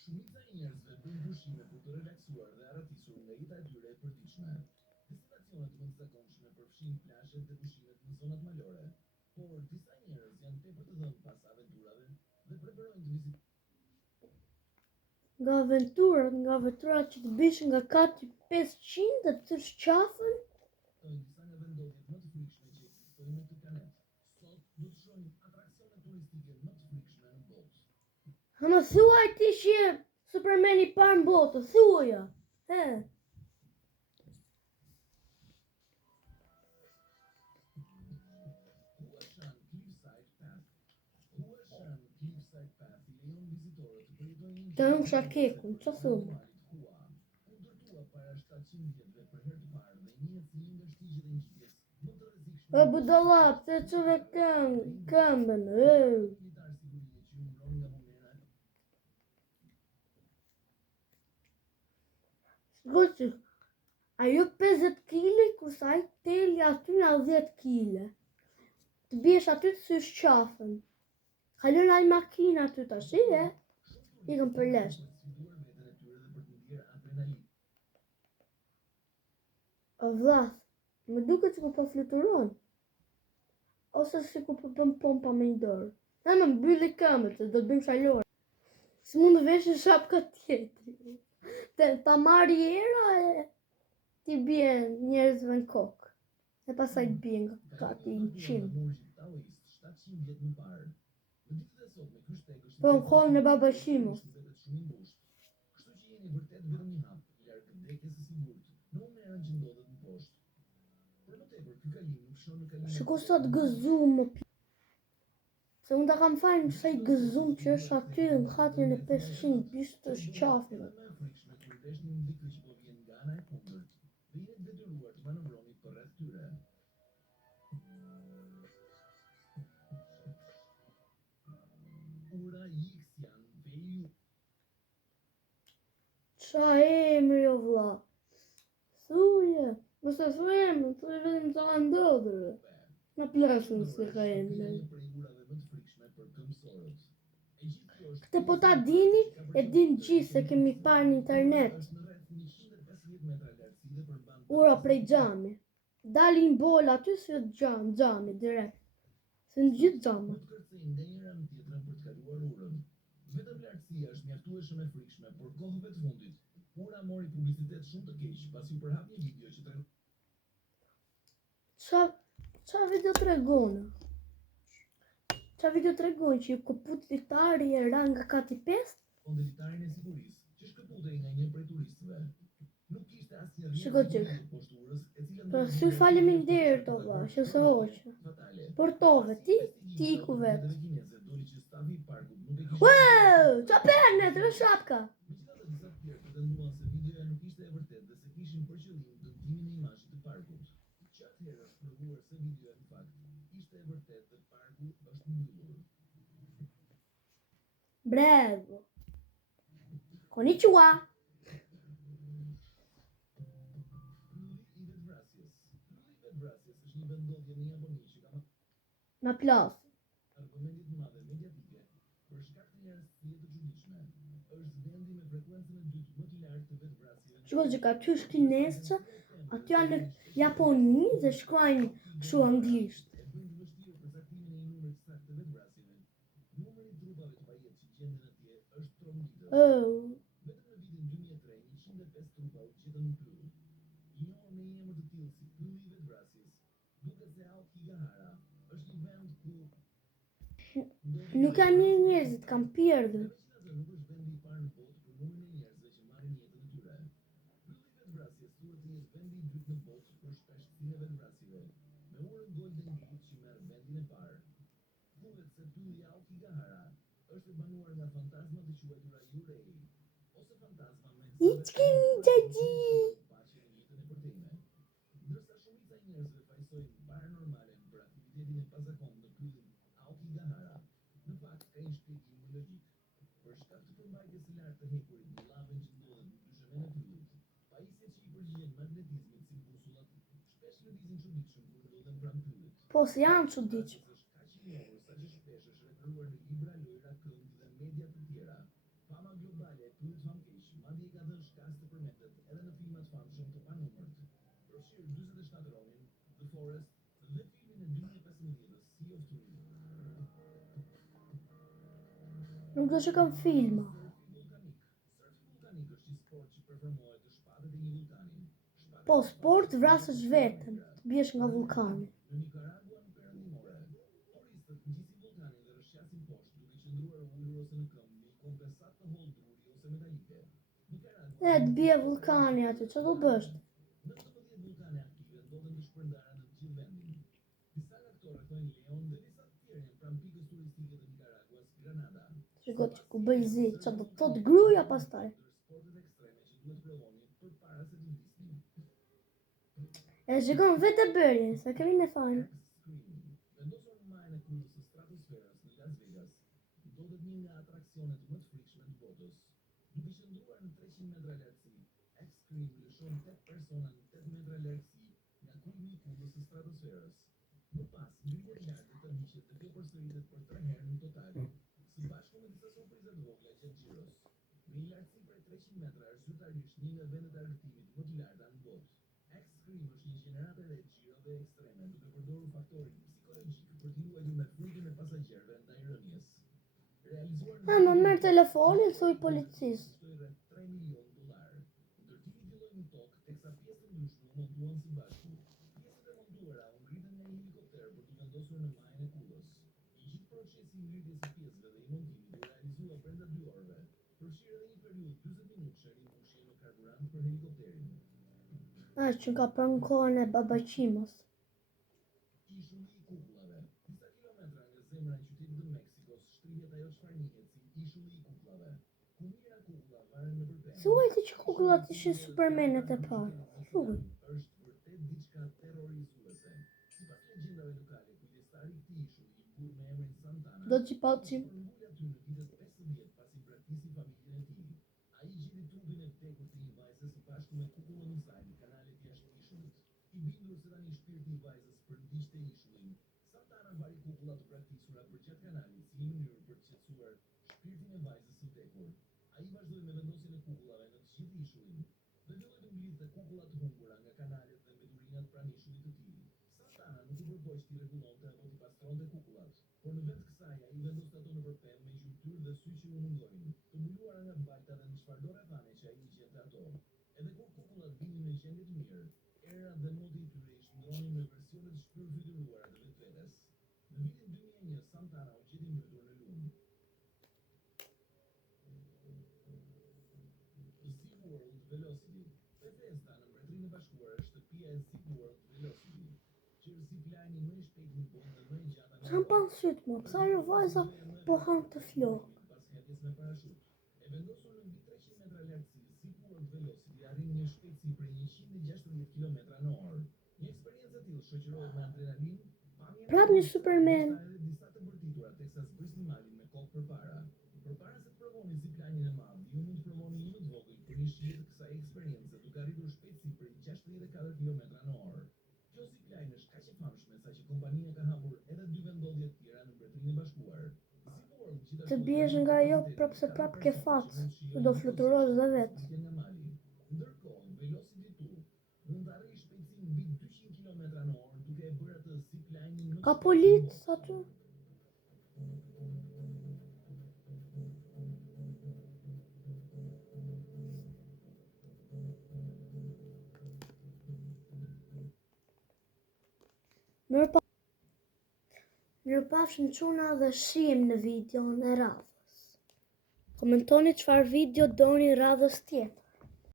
Shumica e njerëzve bëjnë pushime për të relaksuar dhe arratisur nga jeta e tyre e përditshme. Destinacionet më të zakonshme përfshin plazhet dhe pushimet në zonat malore, por disa njerëz janë tepër të dhënë pas aventurave dhe preferojnë të vizitojnë Nga aventurat që të bish nga kati 500 dhe të shqafën. disa nga vendodhjet më të frikshme që ekzistojnë në këtë planet. Sot do të shohim atraksionet turistike më të frikshme në botë. Më thuaj ti që je Superman i parë në botë, thuaja. Huashan Cliffside Path. Huashan Cliffside Path I lejon vizitorët të përjetojnë një Të nuk shakekun, që thumë? U ndërtua para 700 vjetëve për herë të parë dhe njihet si një ndërshtigje dhe ngjitjes më të rrezikshme. O budalla, pse çove këmbën? Militar sigurie që u mbron nga bomera. Shkoqë, ajo 50 kg, kurse ai teli aty nga 10 kg. Të biesh aty të thysh qafën. Kalon ai makina aty tash, ikën për lesht. Sfiduar veten e tyre dhe për të ndier adrenalinë. O vllath, më duket sikur po fluturon. Ose sikur po bën pompa me një dorë. Na më mbylli këmbët, se do të bëjmë shalor. S'mund të vesh shapka tjetër. Ta marri era e ti bien njerëzve në kokë. E pasaj të bien nga kati 100. 700 vjet më parë. Në ditët e sotme ky shteg është Po në kohën e Baba Shimos. Kështu që jeni vërtet vetëm një hap larg vdekjes së sigurt. Në mënyrën që ndodhet në poshtë. Për më tepër, ky kalim nuk shon në kalim. Shiko sa të gëzum më se unë ta kam fajnë sa i gëzum që është aty në katrin e 500 bish të shqafme. Më e frikshme kur ndeshni një dikë që po vjen nga ana e kundërt dhe jeni detyruar të manovroni përreth tyre. Ura Yixian Veiu. Qa emri o vlla? Thuje, mos e thuaj emrin, thuaj vetëm sa ka ndodhur. Në plasën se ka emrin. Këtë po ta dini, e din gjithë se kemi parë në internet. Ura prej xhami. Dalin bola aty si xhami direkt. Se në gjithë xhamat. Vetëm lartësia është mjaftueshëm e frikshme, por kohëve të fundit, ura mori publicitet shumë të keq pasi u përhap një video që tregon. Qa video tregon? Qa video tregon që këput litari e ra nga kati 5? Onde litarin e sigurisë, që shkëputej nga një prej turistëve. Nuk kishte asnjë Shiko që, poshturës, e cila pra sy faleminderit o vlla, që se hoqë. Portove, ti iku vetë. Wow, qa perne, të në shapka. Megjithatë, disa të tjerë pretenduan se videoja nuk ishte e vërtetë dhe se kishin për qëllim dëmtimin e imazhit të parkut. Që atëherë është provuar se videoja në fakt ishte e vërtetë dhe parku është mbyllur. Bravo. Konnichiwa. Vetvrasjes është një vendodhje në Japoni që ka Na plas. argumentit të madhe mediatike për shkak të një rastësie të çuditshme. Është vendi me frekuencën e dytë më të lartë të vetvrasjeve. Shiko që ka ty shkinesë, aty janë në Japoni dhe shkruajnë kështu anglisht. E bën të vështirë për saktimin e një numri të saktë të vetvrasjeve. Numri I trupave të pajetë që gjenden atje është trombitë. Vetëm në vitin 2003, 105 trupa u gjetën në pyll. I njohur me një emër të tillë si pylli I vetvrasjes, duket se Aokigahara është një vend ku nuk kam një njerëzit, kam pierdhur. Nuk është vendi I parë në botë për numrin e njerëzve që marrin jetën e tyre. Pylli I vetvrasjes thuhet të jetë vendi I dytë në botë për shpeshtësinë e vetvrasjeve, me urën Golden Gate që merr vendin e parë. Thuhet se pylli I Aokigahara është e banuar nga fantazmat e quajtura Yurei, ose fantazma me Ichkini Gjaji. Ndërsa shumica e njerëzve fajsojnë paranormalen për aktivitetin e pazakontë në pyllin Aokigahara, në fakt ka një shpjegim më logjik. Për shkak të përmbajtjes së lartë të hekurit në lavën që ndodhet në dyshemën e pyllit, pajisjet që I përgjigjen magnetizmit si busullat shpesh lëvizin çuditshëm kur ndodhen pranë pyllit. Po se janë çuditshëm. Është kaq I njohur sa që shpesh është referuar në libra, lojra, këngë dhe media të tjera. Fama globale e shkas të përmendet edhe në filma të famshëm të panumërt. Përfshirë 47 Ronin, The Forest dhe filmin e 2015-s Sea of Thieves. Nuk do që kam filma. Surfi vulkanik është një sport që performohet të shpatët e një vulkani. Po, sport vrasësh vetën, të bjesh nga vulkani. Në Nicaragua në perëndimore, turistët ngjisin vulkanin dhe rrshqasin poshtë duke qëndruar ulur ose në këmbë me një kompensat të hollë druri ose metalike. Nicaragua Të bje vulkani aty, që do bësh? 19 vulkane aktive ndodhen të shpërndara në të gjithë vendin. Disa nga këto rrethojnë Leon dhe disa të tjerë janë pranë pikës turistike të Nicaraguas, Granada. Shiko që ku bëj zi, që do të thot gruaja pastaj. Sportet ekstreme që duhet provoni përpara se të vdisni. E shikon vetë bërje, sa kemi në fajnë. Vendosur në majën e kulës së stratosferës në Las Vegas, ndodhet një nga atraksionet më të frikshme të botës. Duke qëndruar në 300 metra lartësi, Extreme lëshon 8 persona në 8 metra lartësi nga kulmi i kulës së stratosferës. Më pas, ngrihet lart dhe tërhiqet dhe kjo përsëritet për 3 herë në total, së bashku me disa surpriza të vogla gjatë xhiros. Me një lartësi prej 300 metra, zyrtarisht një nga vendet e argëtimit më të larta në botë. Extreme është një gjenerator e xhirove ekstreme duke përdorur faktorin psikologjik për t'i ruajtur me frikën e pasagjerëve ndaj rënies. Realizuar Ha, më merr telefonin, thuj policisë. Kostoi rreth $3 milion. Ndërtimi filloi në tokë teksa pjesët e ndryshme u montuan së bashku. Pjesët e montuara u ngritën në një helikopter për t'u vendosur në majën e kulës. I gjithë procesi i ngritjes së pjesëve dhe i montimit u realizua brenda 2 orëve. Përfshirë edhe një periudhë 40 minutëshe rimbushje me karburant për helikopterin. Që ka pranë kohën e babaqimos. Ishulli i kukullave. Disa kilometra nga zemra e qytetit të Meksikos shtrihet ajo çfarë njihet si ishulli i kukullave. Kumira kukulla varen në përpemë. Thuajte që kukullat ishin supermenet e parë. Thuaj. Është vërtet diçka terrorizuese. Sipas legjendave lokale, kujdestari i këtij ishulli, i quajtur me emrin Santana, Do t'i pacim. përmbul aty në vitet 50 pasi braktisni familjen e tij. Ai gjeti trupin e vdekur të një vajze së bashku me kukullën e saj në kanalet jashtë ishullit. I bindur se tani shpirti i vajzës përndiqte ishullin, Santana vari kukulla të braktisura përgjatë kanalit si një mënyrë për të qetësuar shpirtin e vajzës së vdekur. Ai vazhdoi me vendosjen e kukullave në të gjithë ishullin. Dhe filloi të mblidhte kukulla të humbura nga kanalet dhe mbeturinat pranë ishullit të tij. Santana nuk u përboj që t'i rregullonte apo t'i pastronte kukullat, por në vend kësaj ai vendoste ato në përpemë me gjymtyr dhe sy që u mungojnë, të mbuluara nga bajta dhe në çfarëdo rrethane që ai i gjente ato. Edhe kur kukullat binin në gjendje të mirë, era dhe modi i tyre i shndronin me versione të shpërfytyruara të vetvetes. Në vitin 2001, Santana u gjeti mbytur në lumë. SeaWorld Velocity. Bethesda në Mbretërinë e Bashkuar është shtëpia e SeaWorld Velocity, që është ziplajni më i shpejtë në botë dhe më i gjatë në Çam pan syt më, psa ajo vajza po han të flokë. pas hedhjes me parashut. E vendosur në mbi 300 metra lartësi, SeaWorld Velocity arrin një shpejtësi prej 160 km/h. Një eksperiencë e tillë shoqërohet me adrenalinë, Prap një Superman. disa të bërtitura teksa zbrisni malin me kokë përpara. Përpara se të provoni ziplanin e madh, ju mund të provoni një më të vogël për një shije të kësaj eksperience duke arritur shpejtësi prej 64 km/h. Kjo zipline është kaq e famshme sa që kompania ka hapur edhe 2 vendodhje të tjera në Mbretërinë e Bashkuar. SeaWorld gjithashtu Të biesh nga ajo prap se prap ke facë, do fluturosh dhe vetë. nga mali. Ndërkohë, Velocity 2 mund të arrijë shpejtësi mbi 200 km/h duke e bërë atë ziplinin më Ka policë aty. Mirupafshim çuna dhe shihim në videon e radhës. Komentoni çfarë video doni radhës tjetër.